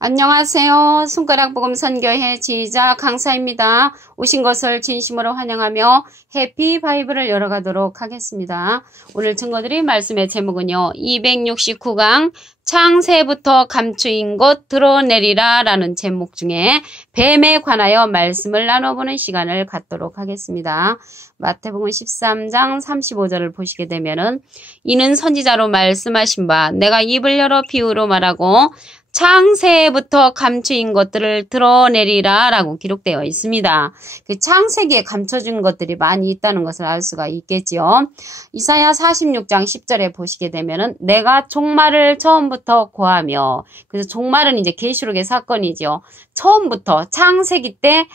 안녕하세요. 손가락복음 선교회 지휘자 강사입니다. 오신 것을 진심으로 환영하며 해피 바이블을 열어가도록 하겠습니다. 오늘 증거드릴 말씀의 제목은요. 269강 창세부터 감추인 것 드러내리라 라는 제목 중에 뱀에 관하여 말씀을 나눠보는 시간을 갖도록 하겠습니다. 마태복음 13장 35절을 보시게 되면은 이는 선지자로 말씀하신 바 내가 입을 열어 비유로 말하고 창세부터 감추인 것들을 드러내리라 라고 기록되어 있습니다. 그 창세기에 감춰진 것들이 많이 있다는 것을 알 수가 있겠지요. 이사야 46장 10절에 보시게 되면은 내가 종말을 처음부터 고하며, 그래서 종말은 이제 계시록의 사건이죠. 처음부터 창세기 때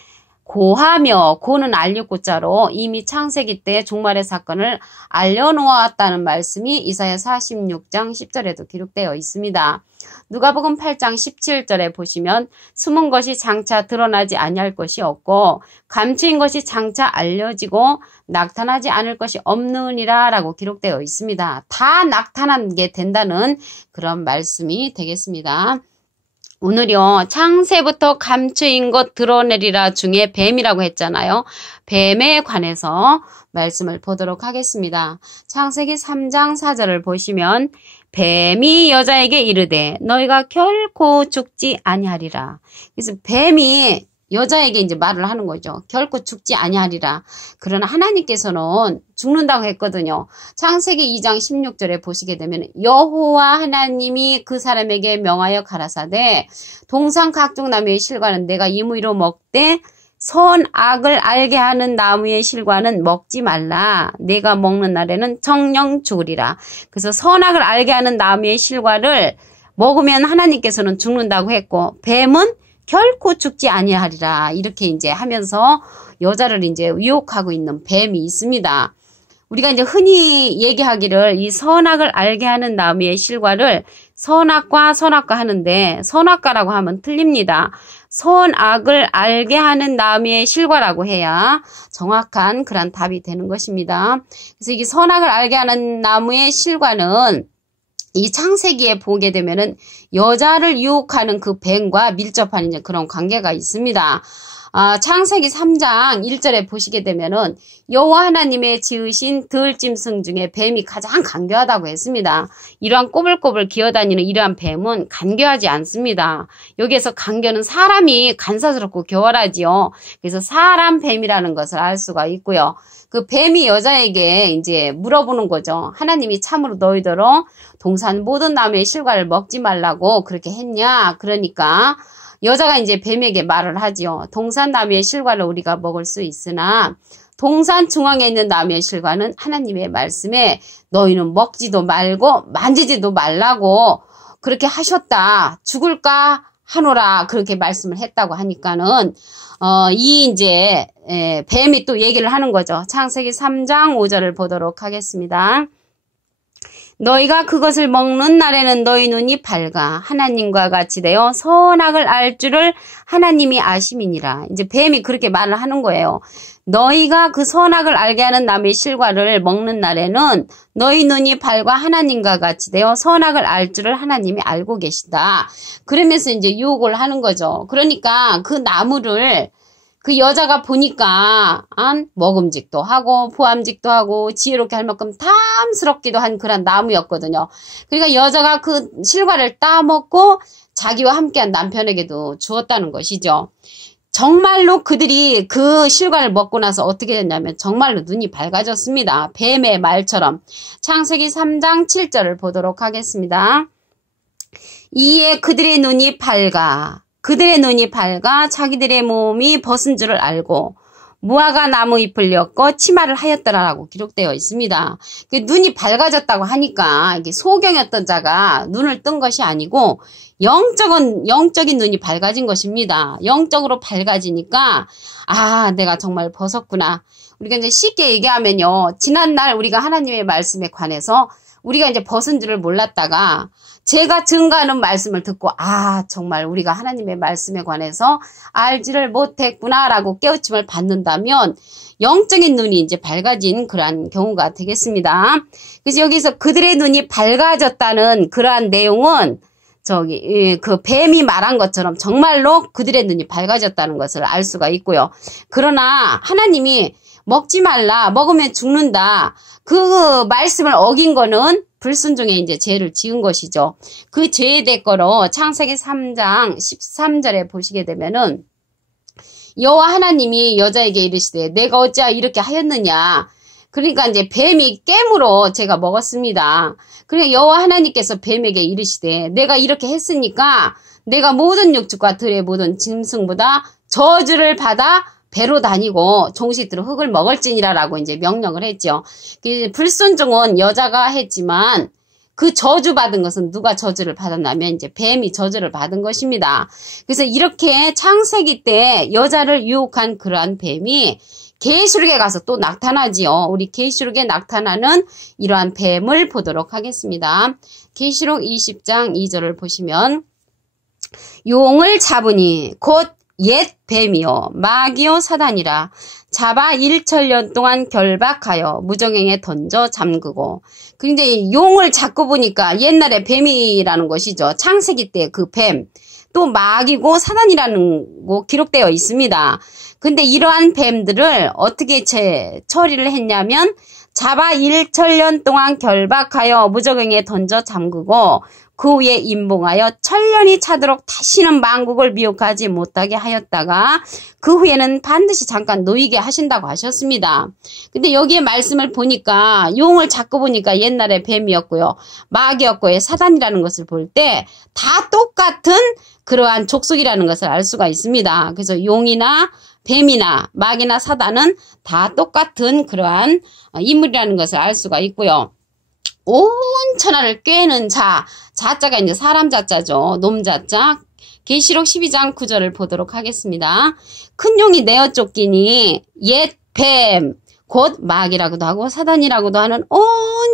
고하며, 고는 알육고자로 이미 창세기 때 종말의 사건을 알려놓았다는 말씀이 이사야 46장 10절에도 기록되어 있습니다. 누가복음 8장 17절에 보시면 숨은 것이 장차 드러나지 아니할 것이 없고 감추인 것이 장차 알려지고 나타나지 않을 것이 없느니라 라고 기록되어 있습니다. 다 나타나게 된다는 그런 말씀이 되겠습니다. 오늘요, 창세부터 감추인 것 드러내리라 중에 뱀이라고 했잖아요. 뱀에 관해서 말씀을 보도록 하겠습니다. 창세기 3장 4절을 보시면 뱀이 여자에게 이르되 너희가 결코 죽지 아니하리라. 그래서 뱀이 여자에게 이제 말을 하는 거죠. 결코 죽지 아니하리라. 그러나 하나님께서는 죽는다고 했거든요. 창세기 2장 16절에 보시게 되면 여호와 하나님이 그 사람에게 명하여 가라사대 동산 각종 나무의 실과는 내가 임의로 먹되 선악을 알게 하는 나무의 실과는 먹지 말라. 내가 먹는 날에는 정령 죽으리라. 그래서 선악을 알게 하는 나무의 실과를 먹으면 하나님께서는 죽는다고 했고 뱀은 결코 죽지 아니하리라. 이렇게 이제 하면서 여자를 이제 유혹하고 있는 뱀이 있습니다. 우리가 이제 흔히 얘기하기를 이 선악을 알게 하는 나무의 실과를 선악과 하는데 선악과라고 하면 틀립니다. 선악을 알게 하는 나무의 실과라고 해야 정확한 그런 답이 되는 것입니다. 그래서 이 선악을 알게 하는 나무의 실과는 이 창세기에 보게 되면은 여자를 유혹하는 그 뱀과 밀접한 이제 그런 관계가 있습니다. 창세기 3장 1절에 보시게 되면은 여호와 하나님의 지으신 들짐승 중에 뱀이 가장 간교하다고 했습니다. 이러한 꼬불꼬불 기어다니는 이러한 뱀은 간교하지 않습니다. 여기에서 간교는 사람이 간사스럽고 교활하지요. 그래서 사람 뱀이라는 것을 알 수가 있고요. 그 뱀이 여자에게 이제 물어보는 거죠. 하나님이 참으로 너희더러 동산 모든 나무의 실과를 먹지 말라고 그렇게 했냐? 그러니까 여자가 이제 뱀에게 말을 하지요. 동산 나무의 실과를 우리가 먹을 수 있으나 동산 중앙에 있는 나무의 실과는 하나님의 말씀에 너희는 먹지도 말고 만지지도 말라고 그렇게 하셨다. 죽을까 하노라 그렇게 말씀을 했다고 하니까는 이 이제 뱀이 또 얘기를 하는 거죠. 창세기 3장 5절을 보도록 하겠습니다. 너희가 그것을 먹는 날에는 너희 눈이 밝아 하나님과 같이 되어 선악을 알 줄을 하나님이 아심이니라. 이제 뱀이 그렇게 말을 하는 거예요. 너희가 그 선악을 알게 하는 나무의 실과를 먹는 날에는 너희 눈이 밝아 하나님과 같이 되어 선악을 알 줄을 하나님이 알고 계시다. 그러면서 이제 유혹을 하는 거죠. 그러니까 그 나무를 그 여자가 보니까 먹음직도 하고 보암직도 하고 지혜롭게 할 만큼 탐스럽기도 한 그런 나무였거든요. 그러니까 여자가 그 실과를 따먹고 자기와 함께한 남편에게도 주었다는 것이죠. 정말로 그들이 그 실과를 먹고 나서 어떻게 됐냐면 정말로 눈이 밝아졌습니다. 뱀의 말처럼. 창세기 3장 7절을 보도록 하겠습니다. 이에 그들의 눈이 밝아 자기들의 몸이 벗은 줄을 알고 무화과 나무 잎을 엮어 치마를 하였더라라고 기록되어 있습니다. 눈이 밝아졌다고 하니까 이게 소경이었던 자가 눈을 뜬 것이 아니고 영적인 눈이 밝아진 것입니다. 영적으로 밝아지니까 내가 정말 벗었구나. 우리가 이제 쉽게 얘기하면요. 지난날 우리가 하나님의 말씀에 관해서 우리가 이제 벗은 줄을 몰랐다가 제가 증거하는 말씀을 듣고 정말 우리가 하나님의 말씀에 관해서 알지를 못했구나라고 깨우침을 받는다면 영적인 눈이 이제 밝아진 그러한 경우가 되겠습니다. 그래서 여기서 그들의 눈이 밝아졌다는 그러한 내용은 그 뱀이 말한 것처럼 정말로 그들의 눈이 밝아졌다는 것을 알 수가 있고요. 그러나 하나님이 먹지 말라, 먹으면 죽는다. 그 말씀을 어긴 거는 불순종에 이제 죄를 지은 것이죠. 그 죄의 대가로 창세기 3장 13절에 보시게 되면은 여호와 하나님이 여자에게 이르시되 내가 어찌하여 이렇게 하였느냐. 그러니까 이제 뱀이 깨물어 제가 먹었습니다. 그러니까 여호와 하나님께서 뱀에게 이르시되 내가 이렇게 했으니까 내가 모든 육축과 들의 모든 짐승보다 저주를 받아 배로 다니고 종식들은 흙을 먹을지니라라고 이제 명령을 했죠. 불순종은 여자가 했지만 그 저주받은 것은 누가 저주를 받았냐면 이제 뱀이 저주를 받은 것입니다. 그래서 이렇게 창세기 때 여자를 유혹한 그러한 뱀이 계시록에 가서 또 나타나지요. 우리 계시록에 나타나는 이러한 뱀을 보도록 하겠습니다. 계시록 20장 2절을 보시면 용을 잡으니 곧 옛 뱀이요 마귀요 사단이라 잡아 1천년 동안 결박하여 무정행에 던져 잠그고. 근데 용을 잡고 보니까 옛날에 뱀이라는 것이죠. 창세기 때 그 뱀. 또 마귀고 사단이라는 거 기록되어 있습니다. 근데 이러한 뱀들을 어떻게 처리를 했냐면 잡아 1천년 동안 결박하여 무정행에 던져 잠그고 그 후에 임봉하여 천년이 차도록 다시는 만국을 미혹하지 못하게 하였다가 그 후에는 반드시 잠깐 놓이게 하신다고 하셨습니다. 근데 여기에 말씀을 보니까 용을 잡고 보니까 옛날에 뱀이었고요. 마귀였고요. 사단이라는 것을 볼 때 다 똑같은 그러한 족속이라는 것을 알 수가 있습니다. 그래서 용이나 뱀이나 마귀나 사단은 다 똑같은 그러한 인물이라는 것을 알 수가 있고요. 온 천하를 꿰는 자자가 이제 사람 자자죠. 놈 자자. 계시록 12장 9절을 보도록 하겠습니다. 큰 용이 내어 쫓기니 옛 뱀, 곧 마귀라고도 하고 사단이라고도 하는 온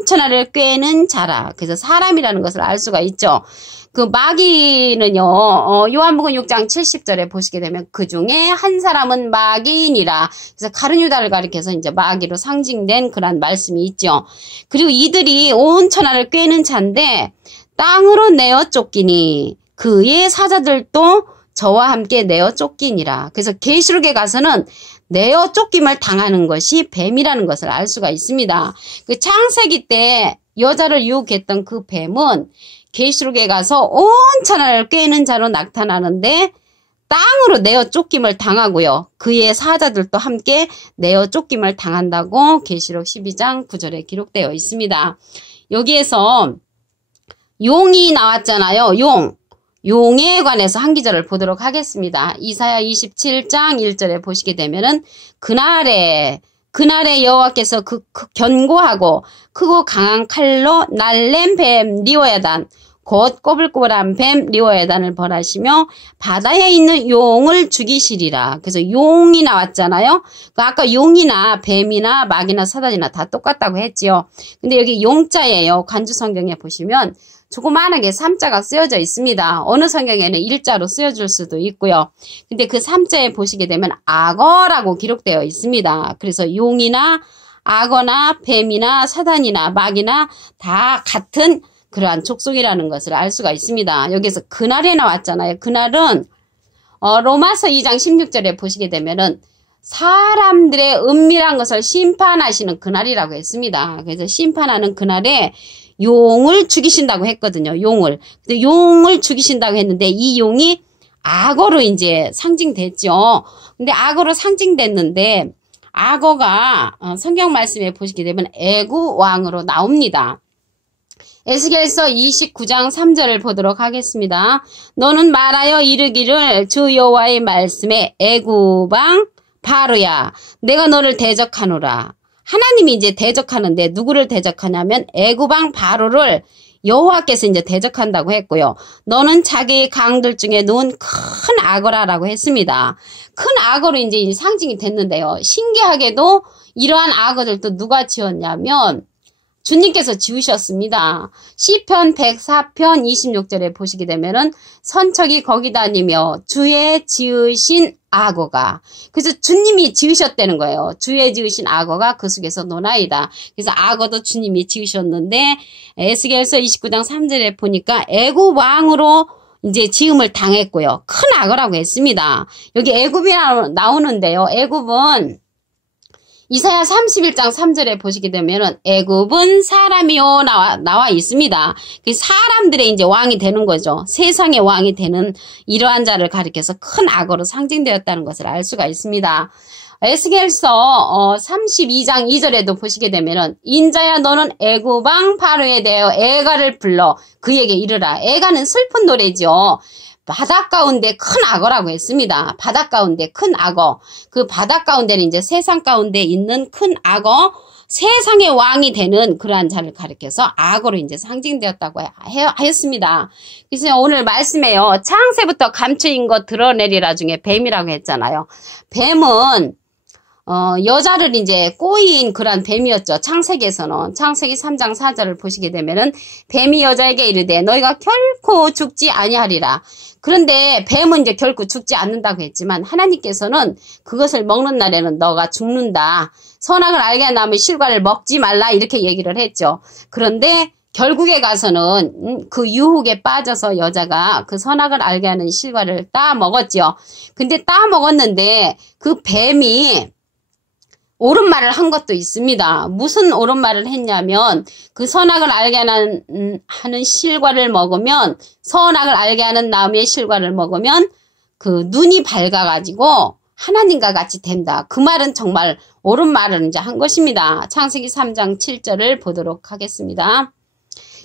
천하를 꿰는 자라. 그래서 사람이라는 것을 알 수가 있죠. 그 마귀는요, 요한복음 6장 70절에 보시게 되면 그 중에 한 사람은 마귀이니라. 그래서 가룟 유다를 가리켜서 이제 마귀로 상징된 그런 말씀이 있죠. 그리고 이들이 온 천하를 꿰는 자인데 땅으로 내어 쫓기니 그의 사자들도 저와 함께 내어 쫓기니라. 그래서 계시록에 가서는 내어 쫓김을 당하는 것이 뱀이라는 것을 알 수가 있습니다. 그 창세기 때 여자를 유혹했던 그 뱀은 계시록에 가서 온 천하를 꿰는 자로 나타나는데 땅으로 내어 쫓김을 당하고요. 그의 사자들도 함께 내어 쫓김을 당한다고 계시록 12장 9절에 기록되어 있습니다. 여기에서 용이 나왔잖아요. 용에 관해서 한 기절을 보도록 하겠습니다. 이사야 27장 1절에 보시게 되면은 그날에 여호와께서 그 견고하고 크고 강한 칼로 날랜 뱀 리워야단 곧 꼬불꼬불한 뱀 리워야단을 벌하시며 바다에 있는 용을 죽이시리라. 그래서 용이 나왔잖아요. 아까 용이나 뱀이나 마귀나 사단이나 다 똑같다고 했지요. 근데 여기 용자예요. 간주 성경에 보시면 조그만하게 3자가 쓰여져 있습니다. 어느 성경에는 1자로 쓰여줄 수도 있고요. 근데 그 3자에 보시게 되면 악어라고 기록되어 있습니다. 그래서 용이나 악어나 뱀이나 사단이나 마귀나 다 같은 그러한 족속이라는 것을 알 수가 있습니다. 여기서 그날에 나왔잖아요. 그날은 로마서 2장 16절에 보시게 되면은 사람들의 은밀한 것을 심판하시는 그날이라고 했습니다. 그래서 심판하는 그날에 용을 죽이신다고 했거든요. 용을 죽이신다고 했는데 이 용이 악어로 이제 상징됐죠. 근데 악어로 상징됐는데 악어가 성경 말씀에 보시게 되면 애구 왕으로 나옵니다. 에스겔서 29장 3절을 보도록 하겠습니다. 너는 말하여 이르기를 주 여호와의 말씀에 애구왕 바로야 내가 너를 대적하노라. 하나님이 이제 대적하는데 누구를 대적하냐면 애굽왕 바로를 여호와께서 이제 대적한다고 했고요. 너는 자기의 강들 중에 놓은 큰 악어라라고 했습니다. 큰 악어로 이제 상징이 됐는데요. 신기하게도 이러한 악어들도 누가 지었냐면 주님께서 지으셨습니다. 시편 104편 26절에 보시게 되면은 선척이 거기 다니며 주의 지으신 악어가, 그래서 주님이 지으셨다는 거예요. 주의 지으신 악어가 그 속에서 노나이다. 그래서 악어도 주님이 지으셨는데 에스겔서 29장 3절에 보니까 애굽 왕으로 이제 지음을 당했고요. 큰 악어라고 했습니다. 여기 애굽이 나오는데요. 애굽은 이사야 31장 3절에 보시게 되면은 애굽은 사람이요 나와 있습니다. 그 사람들의 이제 왕이 되는 거죠. 세상의 왕이 되는 이러한 자를 가리켜서 큰 악어로 상징되었다는 것을 알 수가 있습니다. 에스겔서 32장 2절에도 보시게 되면은 인자야 너는 애굽 왕 바로에 대하여 애가를 불러 그에게 이르라. 애가는 슬픈 노래죠. 바닷 가운데 큰 악어라고 했습니다. 바닷 가운데 큰 악어. 그 바닷 가운데는 이제 세상 가운데 있는 큰 악어, 세상의 왕이 되는 그러한 자를 가리켜서 악어로 이제 상징되었다고 하였습니다. 그래서 오늘 말씀에요. 창세부터 감추인 것 드러내리라 중에 뱀이라고 했잖아요. 뱀은 여자를 이제 꼬인 그런 뱀이었죠. 창세기에서는. 창세기 3장 4절을 보시게 되면은 뱀이 여자에게 이르되 너희가 결코 죽지 아니하리라. 그런데 뱀은 이제 결코 죽지 않는다고 했지만 하나님께서는 그것을 먹는 날에는 너가 죽는다. 선악을 알게 하면 실과를 먹지 말라 이렇게 얘기를 했죠. 그런데 결국에 가서는 그 유혹에 빠져서 여자가 그 선악을 알게 하는 실과를 따 먹었죠. 근데 따 먹었는데 그 뱀이 옳은 말을 한 것도 있습니다. 무슨 옳은 말을 했냐면 그 선악을 알게 하는 실과를 먹으면 선악을 알게 하는 나무의 실과를 먹으면 그 눈이 밝아가지고 하나님과 같이 된다. 그 말은 정말 옳은 말을 이제 한 것입니다. 창세기 3장 7절을 보도록 하겠습니다.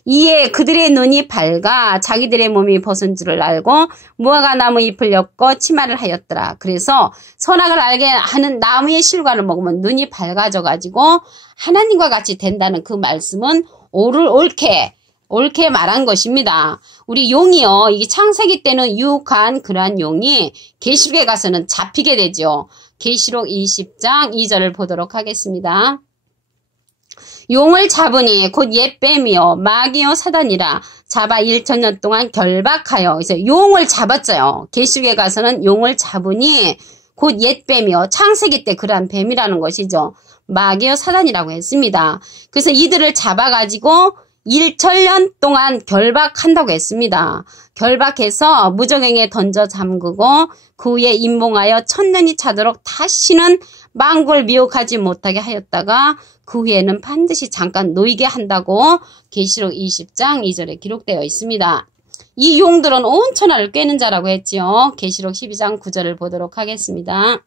이에 그들의 눈이 밝아 자기들의 몸이 벗은 줄을 알고 무화과 나무 잎을 엮어 치마를 하였더라. 그래서 선악을 알게 하는 나무의 실과를 먹으면 눈이 밝아져 가지고 하나님과 같이 된다는 그 말씀은 옳게 말한 것입니다. 우리 용이요. 이게 창세기 때는 유혹한 그러한 용이 계시록에 가서는 잡히게 되죠. 계시록 20장 2절을 보도록 하겠습니다. 용을 잡으니 곧 옛뱀이요 마귀요 사단이라 잡아 1000년 동안 결박하여. 그래서 용을 잡았어요. 계시록에 가서는 용을 잡으니 곧 옛뱀이요. 창세기 때 그러한 뱀이라는 것이죠. 마귀요 사단이라고 했습니다. 그래서 이들을 잡아가지고 1000년 동안 결박한다고 했습니다. 결박해서 무저갱에 던져 잠그고 그 후에 임봉하여 1000년이 차도록 다시는 만국을 미혹하지 못하게 하였다가 그 후에는 반드시 잠깐 놓이게 한다고 계시록 20장 2절에 기록되어 있습니다. 이 용들은 온 천하를 꿰는 자라고 했지요. 계시록 12장 9절을 보도록 하겠습니다.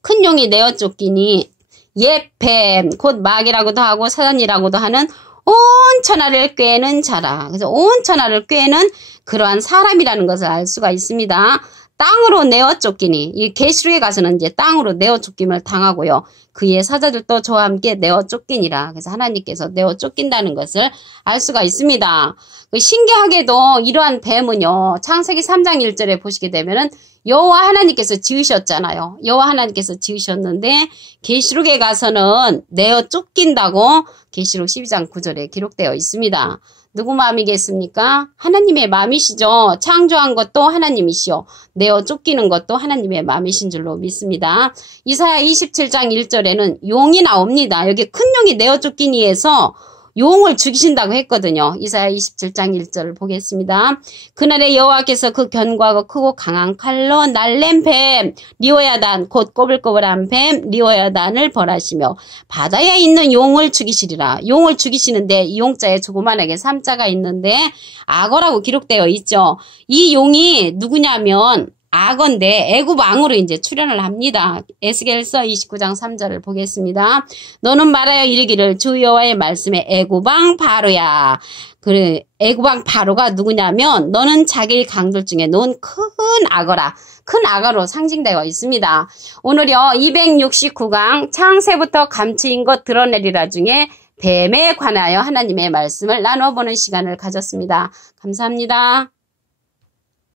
큰 용이 내어 쫓기니 옛 뱀 곧 마귀라고도 하고 사단이라고도 하는 온 천하를 꿰는 자라. 그래서 온 천하를 꿰는 그러한 사람이라는 것을 알 수가 있습니다. 땅으로 내어 쫓기니, 이 계시록에 가서는 이제 땅으로 내어 쫓김을 당하고요. 그의 사자들도 저와 함께 내어 쫓기니라. 그래서 하나님께서 내어 쫓긴다는 것을 알 수가 있습니다. 신기하게도 이러한 뱀은요, 창세기 3장 1절에 보시게 되면은 여호와 하나님께서 지으셨잖아요. 여호와 하나님께서 지으셨는데 계시록에 가서는 내어 쫓긴다고 계시록 12장 9절에 기록되어 있습니다. 누구 마음이겠습니까? 하나님의 마음이시죠. 창조한 것도 하나님이시오. 내어 쫓기는 것도 하나님의 마음이신 줄로 믿습니다. 이사야 27장 1절에는 용이 나옵니다. 여기 큰 용이 내어 쫓기니에서 용을 죽이신다고 했거든요. 이사야 27장 1절을 보겠습니다. 그날에 여호와께서 그 견고하고 크고 강한 칼로 날랜 뱀 리오야단 곧 꼬불꼬불한 뱀 리오야단을 벌하시며 바다에 있는 용을 죽이시리라. 용을 죽이시는데 이 용자에 조그만하게 3자가 있는데 악어라고 기록되어 있죠. 이 용이 누구냐면 악어인데 애굽 왕으로 이제 출현을 합니다. 에스겔서 29장 3절을 보겠습니다. 너는 말하여 이르기를 주 여호와의 말씀에 애굽 왕 바로야. 그래, 애굽 왕 바로가 누구냐면 너는 자기 강들 중에 놓은 큰 악어라. 큰 악어로 상징되어 있습니다. 오늘요 269강 창세부터 감추인 것 드러내리라 중에 뱀에 관하여 하나님의 말씀을 나눠보는 시간을 가졌습니다. 감사합니다.